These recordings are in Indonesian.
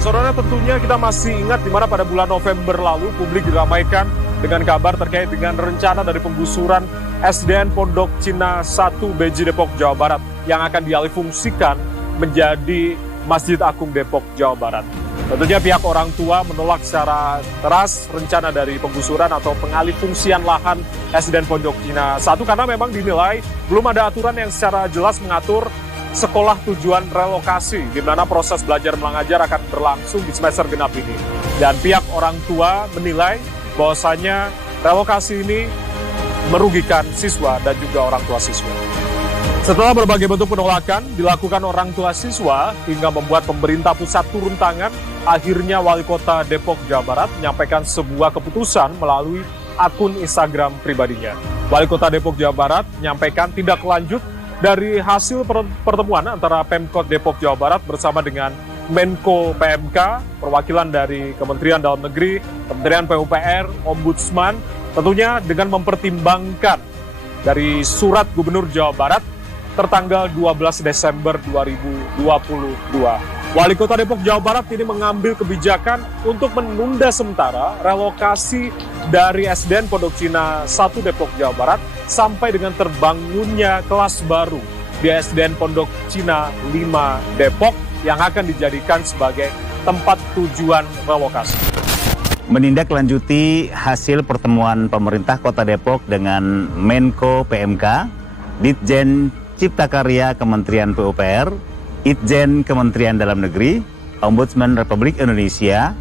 Saudara, tentunya kita masih ingat di mana pada bulan November lalu publik diramaikan dengan kabar terkait dengan rencana dari penggusuran SDN Pondok Cina 1 Beji Depok, Jawa Barat yang akan dialihfungsikan menjadi Masjid Agung Depok, Jawa Barat. Tentunya pihak orang tua menolak secara keras rencana dari penggusuran atau pengalihfungsian lahan SDN Pondok Cina 1 karena memang dinilai belum ada aturan yang secara jelas mengatur sekolah tujuan relokasi di mana proses belajar mengajar akan berlangsung di semester genap ini. Dan pihak orang tua menilai bahwasanya relokasi ini merugikan siswa dan juga orang tua siswa. Setelah berbagai bentuk penolakan dilakukan orang tua siswa hingga membuat pemerintah pusat turun tangan, akhirnya Wali Kota Depok, Jawa Barat menyampaikan sebuah keputusan melalui akun Instagram pribadinya. Wali Kota Depok, Jawa Barat menyampaikan tindak lanjut dari hasil pertemuan antara Pemkot Depok, Jawa Barat bersama dengan Menko PMK, perwakilan dari Kementerian Dalam Negeri, Kementerian PUPR, Ombudsman, tentunya dengan mempertimbangkan dari surat Gubernur Jawa Barat tertanggal 12 Desember 2022. Wali Kota Depok, Jawa Barat ini mengambil kebijakan untuk menunda sementara relokasi dari SDN Pondok Cina 1 Depok, Jawa Barat sampai dengan terbangunnya kelas baru di SDN Pondok Cina 5 Depok yang akan dijadikan sebagai tempat tujuan relokasi. Menindaklanjuti hasil pertemuan pemerintah Kota Depok dengan Menko PMK, Ditjen Cipta Karya Kementerian PUPR, Itjen Kementerian Dalam Negeri, Ombudsman Republik Indonesia,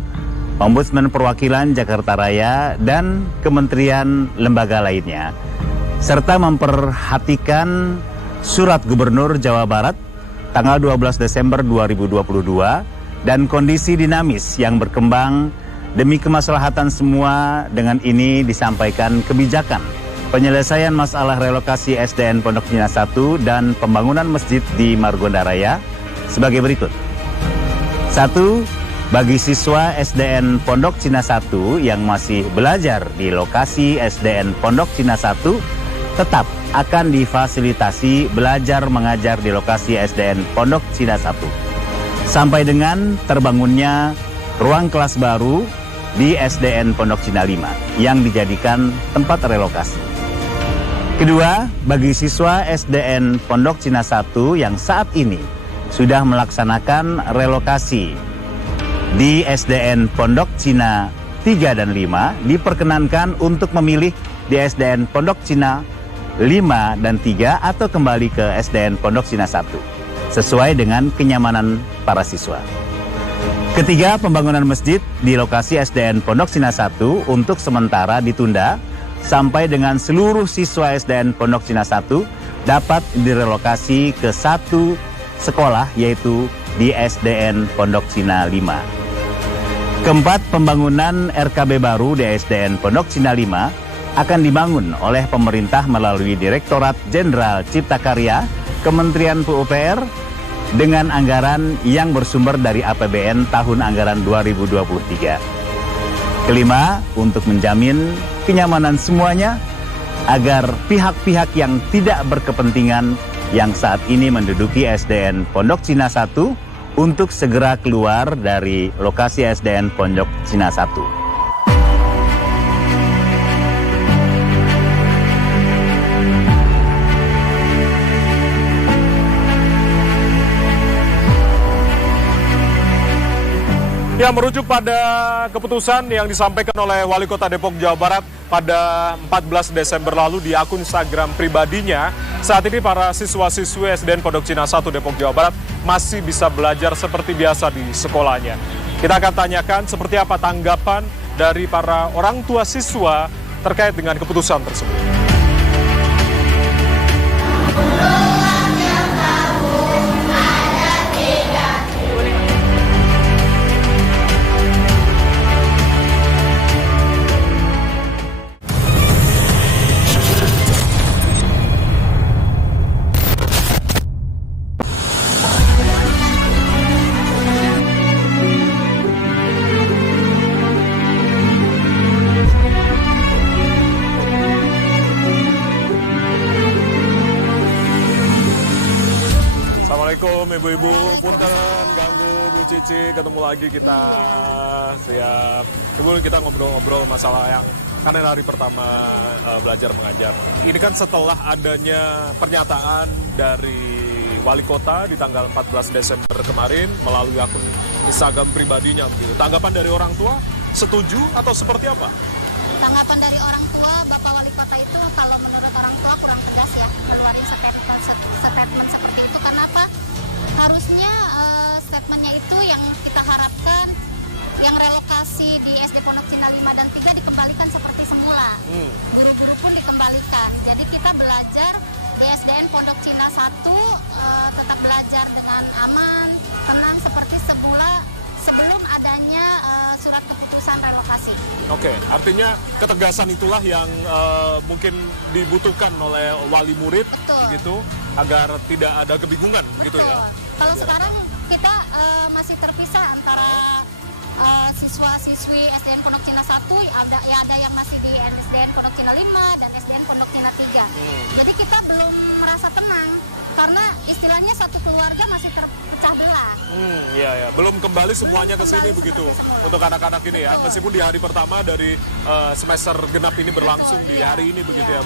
Ombudsman Perwakilan Jakarta Raya, dan kementerian lembaga lainnya, serta memperhatikan surat Gubernur Jawa Barat tanggal 12 Desember 2022 dan kondisi dinamis yang berkembang demi kemaslahatan semua. Dengan ini disampaikan kebijakan penyelesaian masalah relokasi SDN Pondok Cina 1 dan pembangunan masjid di Margonda Raya sebagai berikut. 1. Bagi siswa SDN Pondok Cina 1 yang masih belajar di lokasi SDN Pondok Cina 1 tetap akan difasilitasi belajar mengajar di lokasi SDN Pondok Cina 1 sampai dengan terbangunnya ruang kelas baru di SDN Pondok Cina 5 yang dijadikan tempat relokasi. Kedua, bagi siswa SDN Pondok Cina 1 yang saat ini sudah melaksanakan relokasi di SDN Pondok Cina 3 dan 5 diperkenankan untuk memilih di SDN Pondok Cina 5 dan 3 atau kembali ke SDN Pondok Cina 1 sesuai dengan kenyamanan para siswa. Ketiga, pembangunan masjid di lokasi SDN Pondok Cina 1 untuk sementara ditunda sampai dengan seluruh siswa SDN Pondok Cina 1 dapat direlokasi ke satu sekolah, yaitu di SDN Pondok Cina 5. Keempat, pembangunan RKB baru di SDN Pondok Cina 5 akan dibangun oleh pemerintah melalui Direktorat Jenderal Cipta Karya Kementerian PUPR dengan anggaran yang bersumber dari APBN tahun anggaran 2023. Kelima, untuk menjamin kenyamanan semuanya agar pihak-pihak yang tidak berkepentingan yang saat ini menduduki SDN Pondok Cina 1 untuk segera keluar dari lokasi SDN Pondok Cina 1. Ya, merujuk pada keputusan yang disampaikan oleh Wali Kota Depok, Jawa Barat pada 14 Desember lalu di akun Instagram pribadinya, saat ini para siswa-siswi SDN Pondok Cina 1 Depok, Jawa Barat masih bisa belajar seperti biasa di sekolahnya. Kita akan tanyakan seperti apa tanggapan dari para orang tua siswa terkait dengan keputusan tersebut. ketemu lagi kita. Iya. Siap. Kemudian kita ngobrol-ngobrol masalah yang karena hari pertama belajar mengajar. Ini kan setelah adanya pernyataan dari Wali Kota di tanggal 14 Desember kemarin melalui akun Instagram pribadinya. Tanggapan dari orang tua setuju atau seperti apa? Tanggapan dari orang tua, Bapak Wali Kota itu kalau menurut orang tua kurang tegas ya, ngeluarin statement seperti itu. Kenapa? Harusnya statementnya itu yang kita harapkan, yang relokasi di SD Pondok Cina 5 dan 3 dikembalikan seperti semula. Guru-guru pun dikembalikan. Jadi kita belajar di SDN Pondok Cina 1 tetap belajar dengan aman, tenang seperti semula sebelum adanya surat keputusan relokasi. Oke, artinya ketegasan itulah yang mungkin dibutuhkan oleh wali murid. Betul. Gitu, agar tidak ada kebingungan. Betul. Gitu ya. Kalau sekarang kita masih terpisah antara siswa-siswi SDN Pondok Cina 1, ada yang masih di SDN Pondok Cina 5 dan SDN Pondok Cina 3. Jadi kita belum merasa tenang karena istilahnya satu keluarga masih terpecah belah. Iya. Belum kembali semuanya ke sini seperti semula. untuk anak-anak ini. Betul. Ya. Meskipun di hari pertama dari semester genap ini berlangsung. Betul, di iya. hari ini begitu Iya. ya,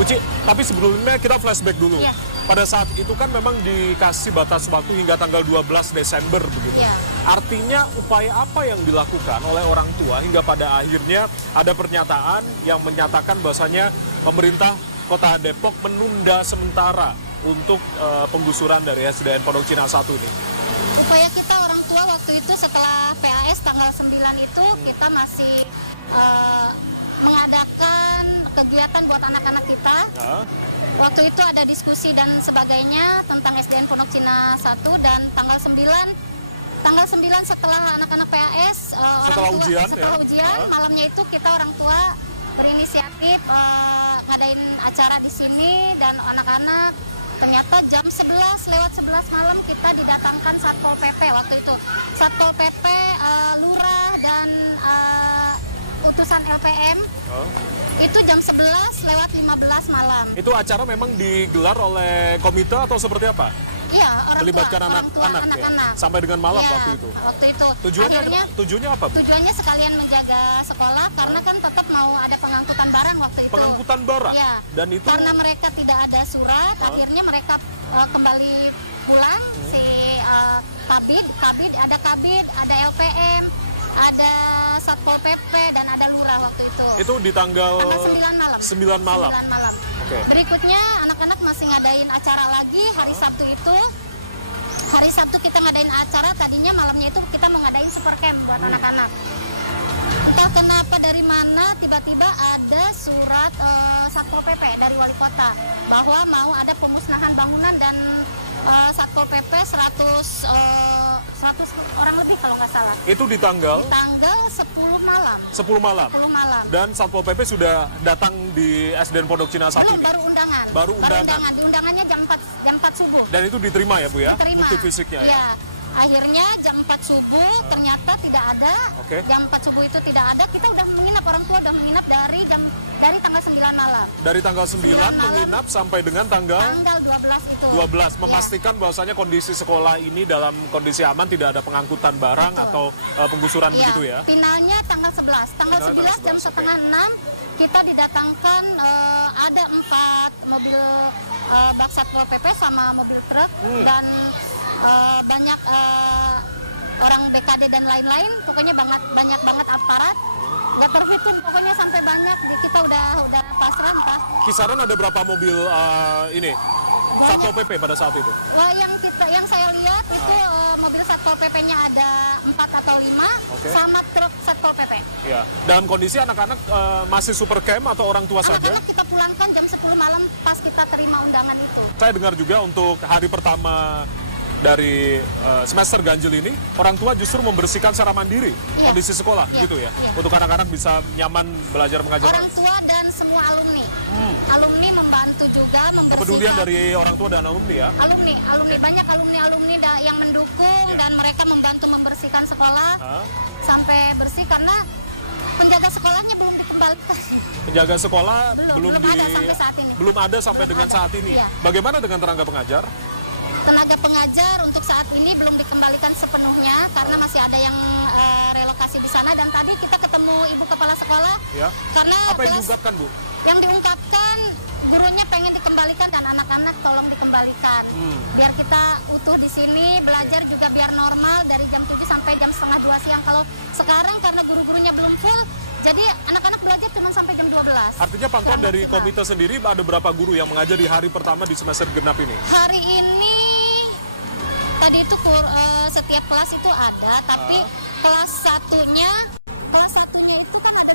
Buci. Tapi sebelumnya kita flashback dulu. Iya. Pada saat itu kan memang dikasih batas waktu hingga tanggal 12 Desember. Gitu. Iya. Artinya upaya apa yang dilakukan oleh orang tua hingga pada akhirnya ada pernyataan yang menyatakan bahwasanya pemerintah Kota Depok menunda sementara untuk penggusuran dari SDN Pondok Cina 1 ini. Upaya kita orang tua waktu itu setelah PAS tanggal 9 itu kita masih mengadakan kegiatan buat anak-anak kita. Waktu itu ada diskusi dan sebagainya tentang SDN Pondok Cina 1 dan tanggal 9 setelah anak-anak PAS orang tua ujian, setelah ujian malamnya itu kita orang tua berinisiatif ngadain acara di sini dan anak-anak ternyata jam 11 lewat 11 malam kita didatangkan Satpol PP waktu itu. Satpol PP, Lurah dan utusan LPM. Itu jam 11 lewat 15 malam. Itu acara memang digelar oleh komite atau seperti apa? Iya, orang Melibatkan tua, anak-anak. Sampai dengan malam Iya, waktu itu. Akhirnya Tujuannya apa? tujuannya sekalian menjaga sekolah karena kan tetap mau ada pengangkutan barang waktu itu. Pengangkutan barang. Iya. Dan itu Karena mereka tidak ada surat, akhirnya mereka kembali pulang si Kabid, ada LPM, ada Satpol PP dan ada Lurah waktu itu. Itu di tanggal 9 malam. 9 malam. 9 malam. Oke. Berikutnya anak-anak masih ngadain acara lagi hari Sabtu itu. Hari Sabtu kita ngadain acara, tadinya malamnya itu kita mau ngadain super camp buat anak-anak. Entah kenapa dari mana tiba-tiba ada surat Satpol PP dari Wali Kota bahwa mau ada pemusnahan bangunan dan Satpol PP 100 orang lebih kalau nggak salah. Itu di tanggal 10 malam. 10 malam. 10 malam. Dan Satpol PP sudah datang di SDN Pondok Cina 1. Belum, baru undangan. Baru undangan. Di undangannya jam 4 subuh. Dan itu diterima ya, Bu ya? Diterima. Bukti fisiknya. Iya. Akhirnya jam 4 subuh ternyata tidak ada. Oke. Jam 4 subuh itu tidak ada. Kita udah menginap, orang tua udah menginap dari tanggal 9 malam. Dari tanggal 9 malam menginap sampai dengan tanggal 12 itu. 12 Iya. memastikan bahwasanya kondisi sekolah ini dalam kondisi aman, tidak ada pengangkutan barang Betul. atau penggusuran Iya, begitu ya. finalnya tanggal 11. Tanggal 11 jam setengah 6 kita didatangkan ada 4 mobil bak Satpol PP sama mobil truk dan banyak orang BKD dan lain-lain. Pokoknya banyak banget aparat. Nggak terhitung, pokoknya sampai banyak. Kita udah pasrah entah. Kisaran ada berapa mobil ini Banyak. Satpol PP pada saat itu? Wah, yang saya lihat itu mobil Satpol PP-nya ada 4 atau 5 sama truk Satpol PP. Ya. Dan kondisi anak-anak masih super camp atau orang tua saja? Anak-anak kita pulangkan jam 10 malam pas kita terima undangan itu. Saya dengar juga untuk hari pertama dari semester ganjil ini, orang tua justru membersihkan secara mandiri Iya. kondisi sekolah, Iya. gitu ya, Iya. untuk anak-anak bisa nyaman belajar mengajar. Orang tua dan semua alumni. Alumni membantu juga Kemudian membersihkan. dari orang tua dan alumni ya. Alumni banyak alumni yang mendukung dan mereka membantu membersihkan sekolah sampai bersih karena penjaga sekolahnya belum dikembalikan. Penjaga sekolah Belum ada sampai saat ini. Belum ada sampai Belum dengan ada. saat ini. Iya. Bagaimana dengan tenaga pengajar? tenaga pengajar untuk saat ini belum dikembalikan sepenuhnya karena masih ada yang relokasi di sana. Dan tadi kita ketemu ibu kepala sekolah Ya. karena Apa yang kelas diungkapkan, Bu? yang diungkapkan gurunya pengen dikembalikan dan anak-anak tolong dikembalikan. Biar kita utuh di sini, belajar juga biar normal dari jam 7 sampai jam setengah 2 siang. Kalau sekarang karena guru-gurunya belum full, jadi anak-anak belajar cuma sampai jam 12. Artinya pantauan Kurang dari maksimal. komite sendiri ada berapa guru yang mengajar di hari pertama di semester genap ini? Hari ini tadi itu setiap kelas itu ada, tapi kelas satunya itu kan ada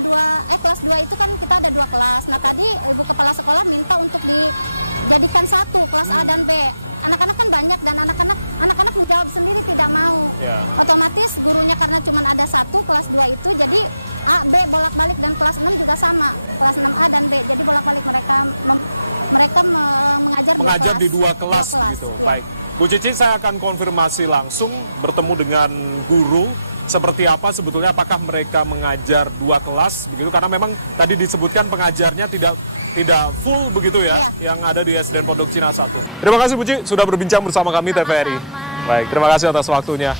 kelas 2 itu kan kita ada 2 kelas. Nah tadi ibu kepala sekolah minta untuk dijadikan satu, kelas A dan B. Anak-anak kan banyak dan anak-anak menjawab sendiri tidak mau. Otomatis gurunya karena cuma ada satu, kelas 2 itu jadi A, B bolak-balik dan kelas 6 juga sama. Kelas 6A dan B, jadi bolak-balik mereka mengajar dua kelas. Di dua kelas gitu. Iya. Baik. Bu Cici, saya akan konfirmasi langsung bertemu dengan guru seperti apa sebetulnya, apakah mereka mengajar 2 kelas begitu, karena memang tadi disebutkan pengajarnya tidak full begitu ya, yang ada di SDN Pondok Cina 1. Terima kasih Bu Cici sudah berbincang bersama kami TVRI. Baik, terima kasih atas waktunya.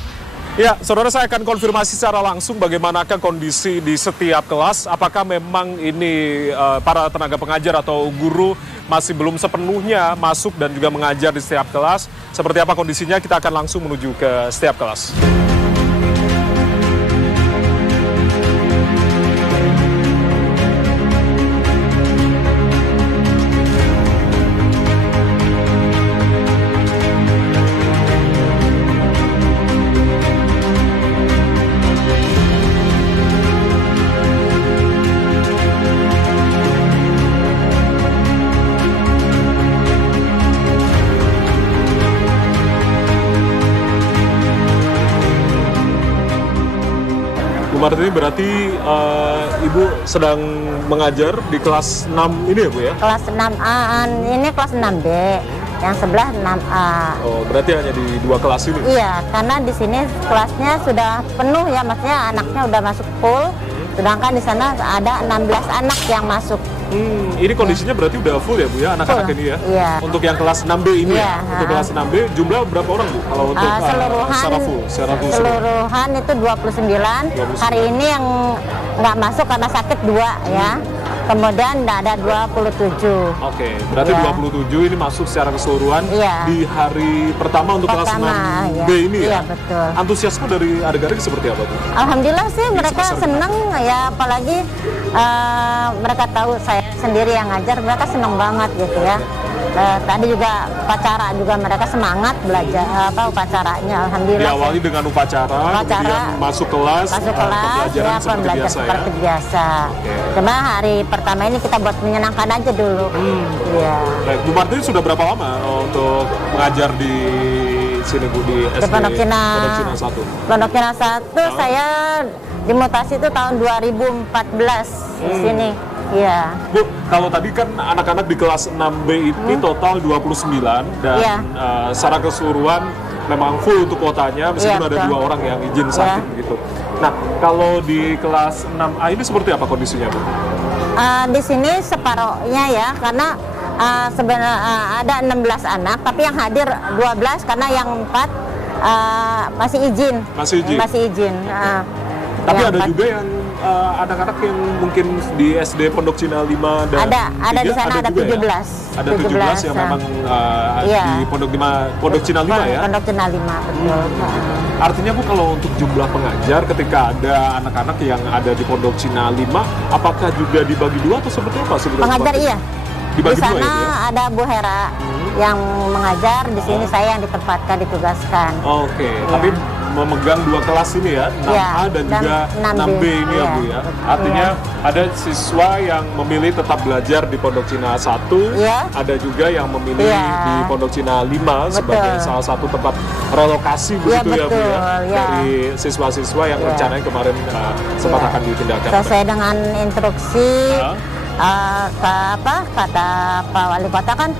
Ya, saudara, saya akan konfirmasi secara langsung bagaimanakah kondisi di setiap kelas. Apakah memang ini para tenaga pengajar atau guru masih belum sepenuhnya masuk dan juga mengajar di setiap kelas. Seperti apa kondisinya, kita akan langsung menuju ke setiap kelas. Bu Martini, berarti Ibu sedang mengajar di kelas 6 ini ya Bu ya? Kelas 6A, ini kelas 6B, yang sebelah 6A. Oh, berarti hanya di 2 kelas ini? Iya, karena di sini kelasnya sudah penuh ya, maksudnya anaknya udah masuk full, sedangkan di sana ada 16 anak yang masuk. Ini kondisinya berarti udah full ya Bu ya, anak-anak Full. ini ya? Iya. Untuk yang kelas 6B ini Iya, ya? Untuk kelas 6B jumlah berapa orang Bu? Kalau untuk secara full? Keseluruhan itu 29. Hari ini yang nggak masuk karena sakit 2 ya. Kemudian ada 27. Oke, berarti Iya. 27 ini masuk secara keseluruhan Iya. di hari pertama untuk kelas 6B ini ya? Iya, betul. Antusiasme dari adik-adik seperti apa tuh? Alhamdulillah sih mereka semester senang ya, apalagi mereka tahu saya sendiri yang ngajar, mereka senang banget gitu ya. Tadi juga upacara juga mereka semangat belajar upacaranya, alhamdulillah. Diawali dengan upacara, kemudian masuk kelas, pembelajaran ya, seperti belajar biasa seperti ya? biasa. Cuma hari pertama ini kita buat menyenangkan aja dulu. Iya. Baik, Bu Martini sudah berapa lama untuk mengajar di sini Bu, di SD Pondok Cina 1? Pondok Cina 1 saya dimutasi itu tahun 2014 di sini. Iya. Bu, kalau tadi kan anak-anak di kelas 6B ini total 29 dan Iya. secara keseluruhan memang full untuk kuotanya, meskipun Iya, ada betul. 2 orang yang izin sakit gitu. Nah, kalau di kelas 6A ini seperti apa kondisinya Bu? Di sini separohnya ya, karena sebenarnya ada 16 anak, tapi yang hadir 12 karena yang 4 masih izin. Masih izin. Tapi yang ada 4 juga yang anak-anak yang mungkin di SD Pondok Cina 5 dan ada di sana ada juga 17. Ya? Ada 17 yang memang iya. di Pondok Cina 5 ya? Pondok Cina 5, betul. Artinya Bu, kalau untuk jumlah pengajar ketika ada anak-anak yang ada di Pondok Cina 5, apakah juga dibagi 2 atau seperti apa sebenarnya? Pengajar iya. Dibagi Di 2 sana ya? Bu, ya? ada Bu Hera yang mengajar, di sini saya yang ditempatkan, ditugaskan. Oke, tapi memegang 2 kelas ini ya, 6A Iya, dan dan juga 6B ini ya iya. Bu ya. Artinya ada siswa yang memilih tetap belajar di Pondok Cina 1, Iya. ada juga yang memilih Iya. di Pondok Cina 5 sebagai Betul. salah satu tempat relokasi Iya, begitu ya Bu ya, betul, iya. dari siswa-siswa yang Iya. rencananya kemarin sempat Iya. akan dipindahkan. Sesuai dengan instruksi Ya. kata Pak Wali Kota kan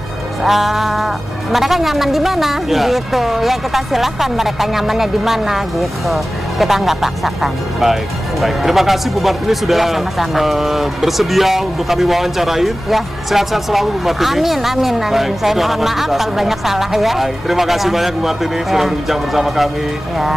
mereka nyaman di mana Ya. gitu ya, kita silahkan mereka nyamannya di mana gitu. kita nggak paksakan. Baik. Terima kasih Bu Martini sudah sama-sama. Bersedia untuk kami wawancarain. Ya. Sehat-sehat selalu Bu Martini. Amin. Baik, Saya itu mohon harapan maaf kita kalau semua. banyak salah ya. Baik, terima kasih banyak Bu Martini sudah berbincang bersama kami. Ya.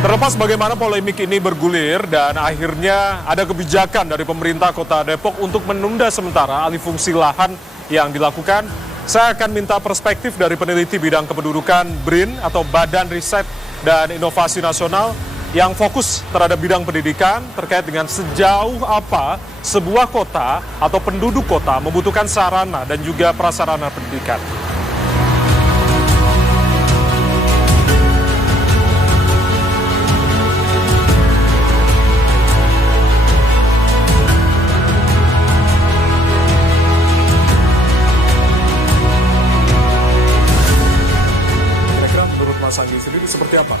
Terlepas bagaimana polemik ini bergulir dan akhirnya ada kebijakan dari pemerintah Kota Depok untuk menunda sementara alih fungsi lahan yang dilakukan, saya akan minta perspektif dari peneliti bidang kependudukan BRIN atau Badan Riset dan Inovasi Nasional yang fokus terhadap bidang pendidikan terkait dengan sejauh apa sebuah kota atau penduduk kota membutuhkan sarana dan juga prasarana pendidikan. Kira-kira menurut Mas Anggi sendiri seperti apa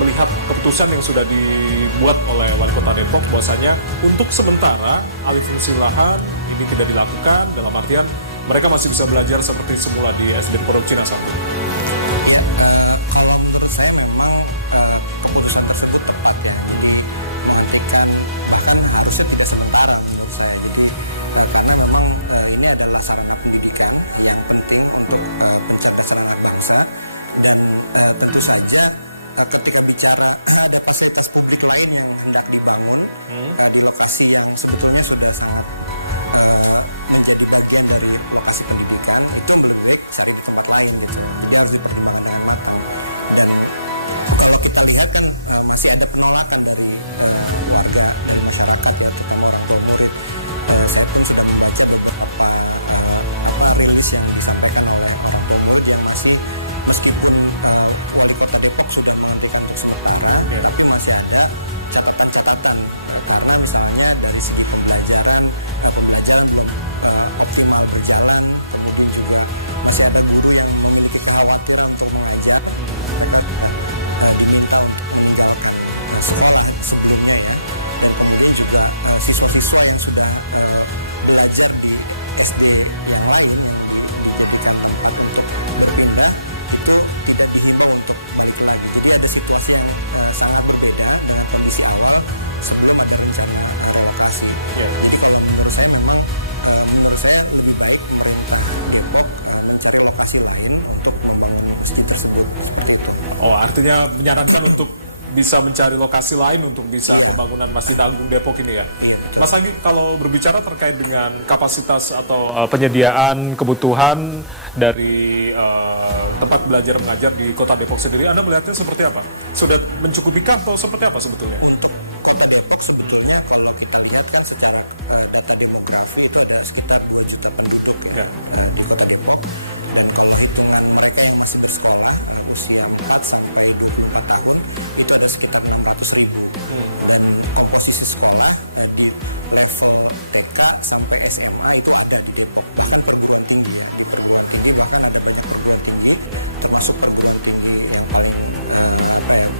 melihat keputusan yang sudah dibuat oleh Wali Kota Depok bahwasanya untuk sementara alih fungsi lahan ini tidak dilakukan, dalam artian mereka masih bisa belajar seperti semula di SDN Pondok Cina 1? Ya, kalau menurut saya memang keputusan tersebut tepat ya. Jadi menghentikan, bahkan harusnya tidak sementara menurut saya. Jadi karena memang ini adalah sarana pendidikan yang penting untuk pencerdasan anak bangsa. Dan tentu saja ketika bicara ada fasilitas publik lain yang hendak dibangun di lokasi yang sebetulnya sudah sangat menjadi bagian dari lokasi pendidikan, itu lebih baik cari di tempat lain gitu. Jadi harus dipertimbangkan dengan matang. Dan kalau kita lihat kan masih ada penolakan dari warga, dari masyarakat ya, terutama orang tua murid. Saya pun sudah membaca beberapa rilis yang disampaikan oleh orang tua murid yang masih, meskipun Wali Kota Depok sudah menghentikan untuk sementara, tapi masih ada catatan-catatan karena misalnya dari segi pembelajaran belum optimal berjalan, kemudian juga masih ada guru yang memiliki kekhawatiran untuk mengajar, mereka sudah diminta untuk meninggalkan sekolah sebelumnya ya, dan kemudian juga siswa-siswa yang sudah belajar di SD yang lain yang dijadikan tempat untuk berpindah itu tidak dihimbau untuk balik lagi. Jadi ada situasi yang sangat berbeda dengan kondisi awal sebelum ada rencana relokasi. Jadi kalau menurut saya memang menurut saya lebih baik pemerintah Depok mencari lokasi lain untuk membangun masjid tersebut, seperti itu. Oh, artinya menyarankan untuk bisa mencari lokasi lain untuk bisa pembangunan Masjid Agung Depok ini ya? Iya, betul. Mas Anggi, kalau berbicara terkait dengan kapasitas atau penyediaan kebutuhan dari tempat belajar mengajar di Kota Depok sendiri, Anda melihatnya seperti apa? Sudah mencukupikah atau seperti apa sebetulnya? Untuk Kota Depok sebetulnya kalau kita lihat kan secara data demografi itu ada sekitar 2 juta penduduk ya di Kota Depok. Dan kalau hitungan mereka yang masih bersekolah usia 4 sampai 24 tahun itu ada sekitar 600.000. Dan komposisi sekolah di level TK sampai SMA itu ada di Depok. Bahkan perguruan tinggi ya, di perguruan tinggi bahkan ada banyak perguruan tinggi, termasuk perguruan tinggi yang paling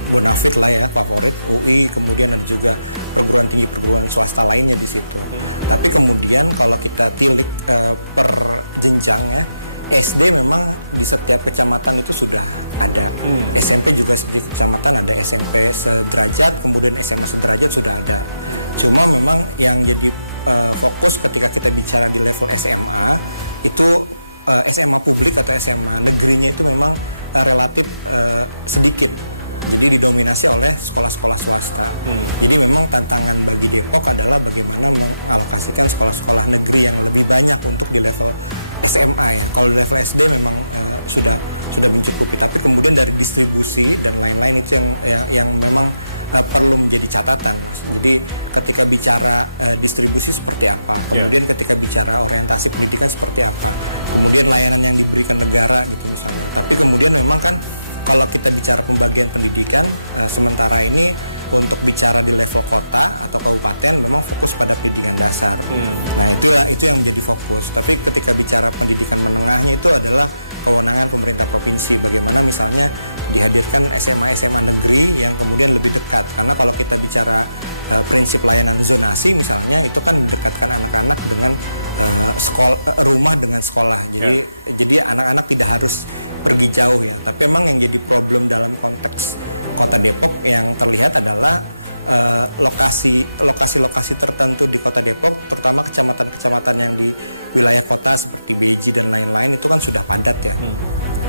bonafit lah ya, favorit UI, kemudian ada juga perguruan tinggi perguruan swasta lainnya di situ. Tapi kemudian kalau kita tilik per jenjang ya, SD memang di setiap kecamatan itu sudah ada. SMP juga di kecamatan ada SMP sederajat, kemudian SMA sederajat sudah ada. Cuma memang yang jadi fokus ketika kita bicara di level SMA itu SMA publik atau SMA negerinya itu memang relatif sedikit. Jadi didominasi oleh sekolah-sekolah swasta. Jadi memang tantangan bagi Depok adalah bagaimana mengalokasikan sekolah-sekolah negeri yang lebih banyak untuk di level SMA ya. Kalau di level SD memang sudah mencukupi. Tapi kemudian dari distribusi dan lain-lain itu yang memang perlu menjadi catatan, Mas. Jadi ketika bicara distribusi seperti apa, kemudian ketika bicara orientasi pendidikan seperti apa, kemudian layanan yang diberikan negara gitu misalnya. Tapi kemudian memang kan kalau kita bicara pembagian pendidikan, sementara ini untuk bicara di level kota atau kabupaten memang fokus pada pendidikan dasar. Nah itu yang menjadi fokus. Tapi ketika bicara pendidikan menengahnya itu adalah kewenangan pemerintah provinsi. Bagaimana misalnya dihadirkan SMA negeri yang kemudian lebih dekat. Karena kalau kita bicara prinsip layanan zonasi misalnya, itu kan mendekatkan anak-anak dengan rumah dengan sekolah. Jadi anak-anak tidak harus pergi jauh ya. Tapi memang yang jadi problem dalam konteks Kota Depok yang terlihat adalah lokasi-lokasi tertentu di Kota Depok, terutama kecamatan-kecamatan yang di wilayah kota seperti Beji dan lain-lain itu kan sudah padat ya.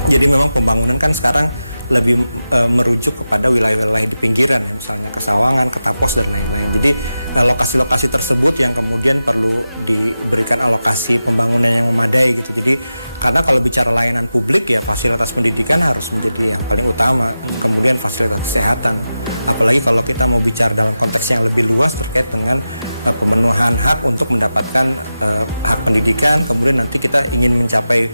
Jadi memang pembangunan kan sekarang lebih merujuk kepada wilayah-wilayah di pinggiran ya, misalnya Kesawangan, Ketapos dan lain-lain. Jadi lokasi-lokasi tersebut yang kemudian perlu diberikan alokasi pembangunan yang memadai gitu. Jadi karena kalau bicara layanan publik ya fasilitas pendidikan harus menjadi yang paling utama, kemudian fasilitas kesehatan. Apalagi kalau kita mau bicara dalam konteks yang lebih luas terkait dengan pemenuhan hak untuk mendapatkan hak pendidikan, kemudian nanti kita ingin mencapai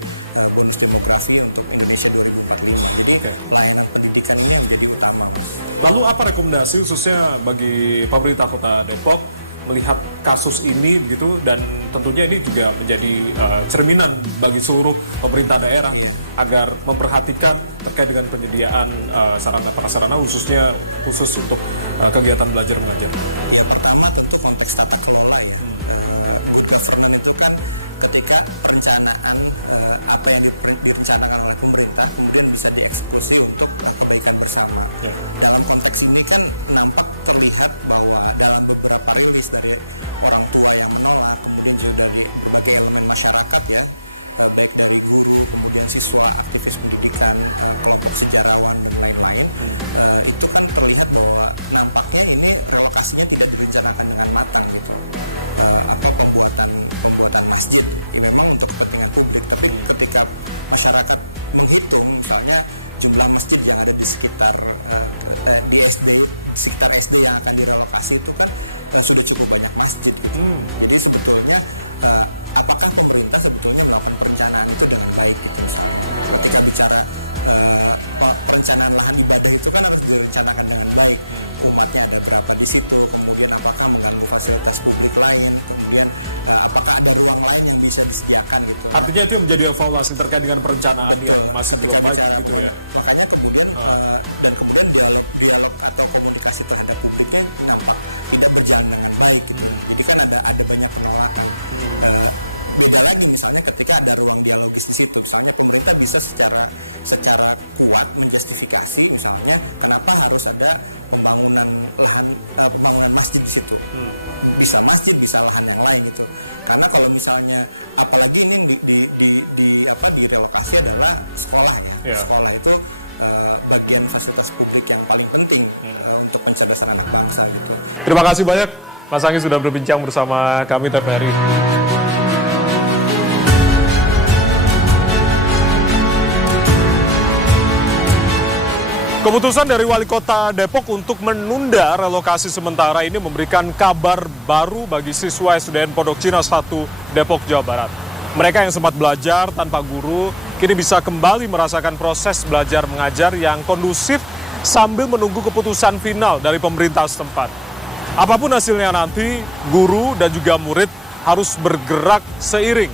bonus demografi untuk Indonesia 2045. Jadi layanan pendidikan ini yang menjadi utama, Mas. Lalu apa rekomendasi khususnya bagi pemerintah Kota Depok melihat kasus ini gitu, dan tentunya ini juga menjadi cerminan bagi seluruh pemerintah daerah agar memperhatikan terkait dengan penyediaan sarana prasarana khusus untuk kegiatan belajar mengajar. Ya, pertama tentu konteks tata kelola ya. Good governance itu kan ketika perencanaan apa yang direncanakan oleh pemerintah kemudian bisa dieksekusi untuk kebaikan bersama. Dalam konteks ini kan nampak terlihat bahwa dalam beberapa rilis dari orang tua yang menolak, kemudian juga dari berbagai elemen masyarakat ya, baik dari guru, kemudian siswa, aktivis pendidikan, kelompok sejarawan dan lain-lain, itu kan terlihat bahwa nampaknya ini relokasinya tidak direncanakan dengan matang gitu. Pembuatan masjid ya, memang untuk kepentingan publik, tapi ketika masyarakat menghitung misalnya jumlah masjid yang ada di sekitar di sekitar SD yang akan direlokasi itu kan sudah cukup banyak masjid gitu. Jadi sebetulnya apakah pemerintah sebetulnya melakukan perencanaan itu dengan baik gitu misalnya. Ketika bicara perencanaan lahan ibadah itu kan harus direncanakan dengan baik. Umatnya ada berapa di situ, kemudian apakah mengganggu fasilitas publik lain, kemudian apakah ada ruang lain yang bisa disediakan gitu. Artinya itu menjadi evaluasi terkait dengan perencanaan. Betul. Ketika bicara gitu ya. Makanya kemudian dan kemudian dialog atau komunikasi terhadap publiknya nampak tidak berjalan dengan baik gitu. Jadi kan ada banyak penolakan. Beda lagi misalnya ketika ada ruang dialogis di situ, misalnya pemerintah bisa secara kuat menjustifikasi misalnya kenapa harus ada pembangunan masjid di situ. Bisa masjid, bisa lahan yang lain gitu. Karena kalau misalnya apalagi ini yang direlokasi adalah sekolah ya. Sekolah itu bagian fasilitas publik yang paling penting untuk pencerdasan anak bangsa gitu. Terima kasih banyak Mas Anggi sudah berbincang bersama kami TVRI. Keputusan dari Wali Kota Depok untuk menunda relokasi sementara ini memberikan kabar baru bagi siswa SDN Pondok Cina 1 Depok, Jawa Barat. Mereka yang sempat belajar tanpa guru kini bisa kembali merasakan proses belajar mengajar yang kondusif sambil menunggu keputusan final dari pemerintah setempat. Apapun hasilnya nanti, guru dan juga murid harus bergerak seiring.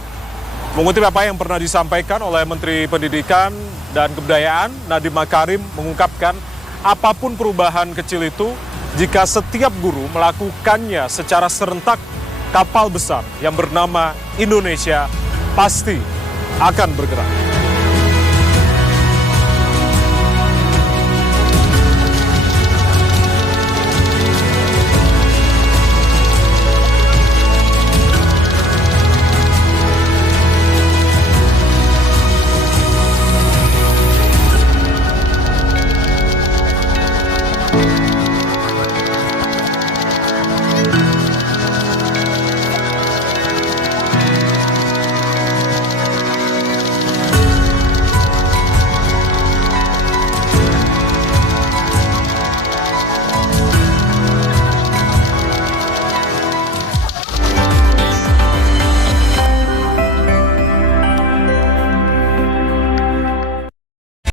Mengutip apa yang pernah disampaikan oleh Menteri Pendidikan dan Kebudayaan, Nadiem Makarim mengungkapkan apapun perubahan kecil itu, jika setiap guru melakukannya secara serentak, kapal besar yang bernama Indonesia pasti akan bergerak.